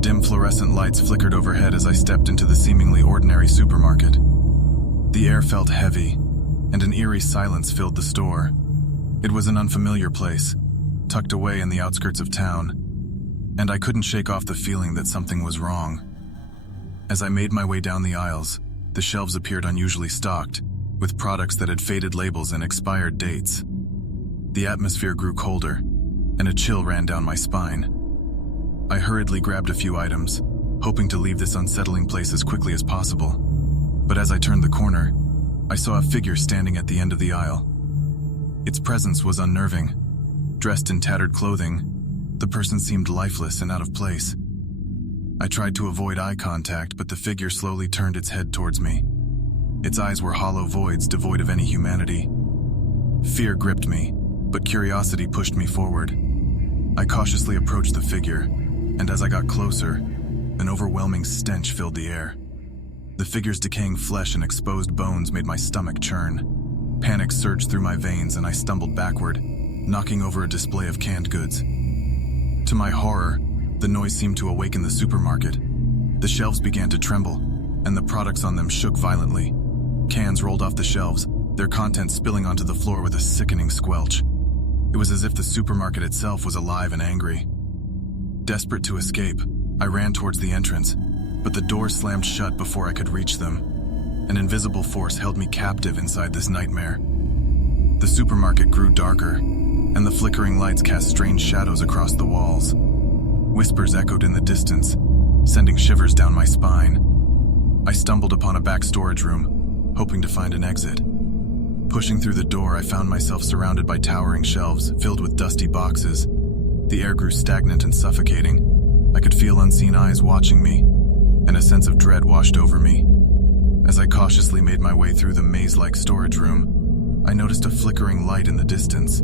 The dim fluorescent lights flickered overhead as I stepped into the seemingly ordinary supermarket. The air felt heavy, and an eerie silence filled the store. It was an unfamiliar place, tucked away in the outskirts of town, and I couldn't shake off the feeling that something was wrong. As I made my way down the aisles, the shelves appeared unusually stocked, with products that had faded labels and expired dates. The atmosphere grew colder, and a chill ran down my spine. I hurriedly grabbed a few items, hoping to leave this unsettling place as quickly as possible. But as I turned the corner, I saw a figure standing at the end of the aisle. Its presence was unnerving. Dressed in tattered clothing, the person seemed lifeless and out of place. I tried to avoid eye contact, but the figure slowly turned its head towards me. Its eyes were hollow voids devoid of any humanity. Fear gripped me, but curiosity pushed me forward. I cautiously approached the figure, and as I got closer, an overwhelming stench filled the air. The figure's decaying flesh and exposed bones made my stomach churn. Panic surged through my veins and I stumbled backward, knocking over a display of canned goods. To my horror, the noise seemed to awaken the supermarket. The shelves began to tremble, and the products on them shook violently. Cans rolled off the shelves, their contents spilling onto the floor with a sickening squelch. It was as if the supermarket itself was alive and angry. Desperate to escape, I ran towards the entrance, but the doors slammed shut before I could reach them. An invisible force held me captive inside this nightmare. The supermarket grew darker, and the flickering lights cast strange shadows across the walls. Whispers echoed in the distance, sending shivers down my spine. I stumbled upon a back storage room, hoping to find an exit. Pushing through the door, I found myself surrounded by towering shelves filled with dusty boxes. The air grew stagnant and suffocating. I could feel unseen eyes watching me, and a sense of dread washed over me. As I cautiously made my way through the maze-like storage room, I noticed a flickering light in the distance.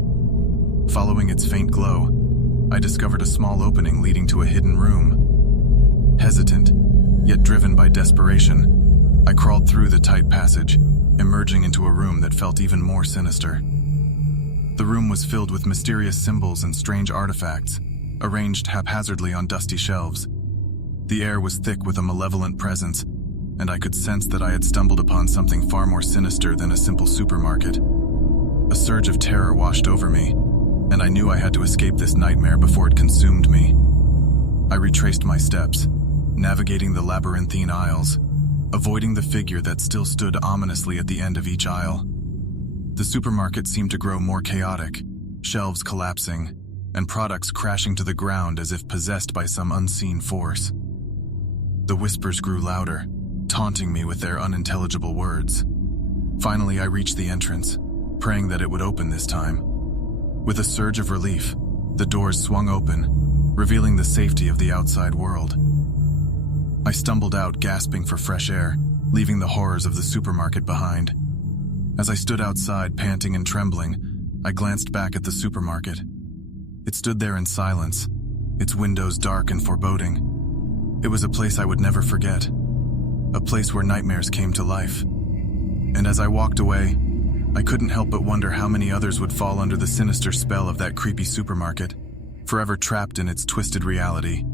Following its faint glow, I discovered a small opening leading to a hidden room. Hesitant, yet driven by desperation, I crawled through the tight passage, emerging into a room that felt even more sinister. The room was filled with mysterious symbols and strange artifacts, arranged haphazardly on dusty shelves. The air was thick with a malevolent presence, and I could sense that I had stumbled upon something far more sinister than a simple supermarket. A surge of terror washed over me, and I knew I had to escape this nightmare before it consumed me. I retraced my steps, navigating the labyrinthine aisles, avoiding the figure that still stood ominously at the end of each aisle. The supermarket seemed to grow more chaotic, shelves collapsing, and products crashing to the ground as if possessed by some unseen force. The whispers grew louder, taunting me with their unintelligible words. Finally, I reached the entrance, praying that it would open this time. With a surge of relief, the doors swung open, revealing the safety of the outside world. I stumbled out, gasping for fresh air, leaving the horrors of the supermarket behind. As I stood outside, panting and trembling, I glanced back at the supermarket. It stood there in silence, its windows dark and foreboding. It was a place I would never forget, a place where nightmares came to life. And as I walked away, I couldn't help but wonder how many others would fall under the sinister spell of that creepy supermarket, forever trapped in its twisted reality.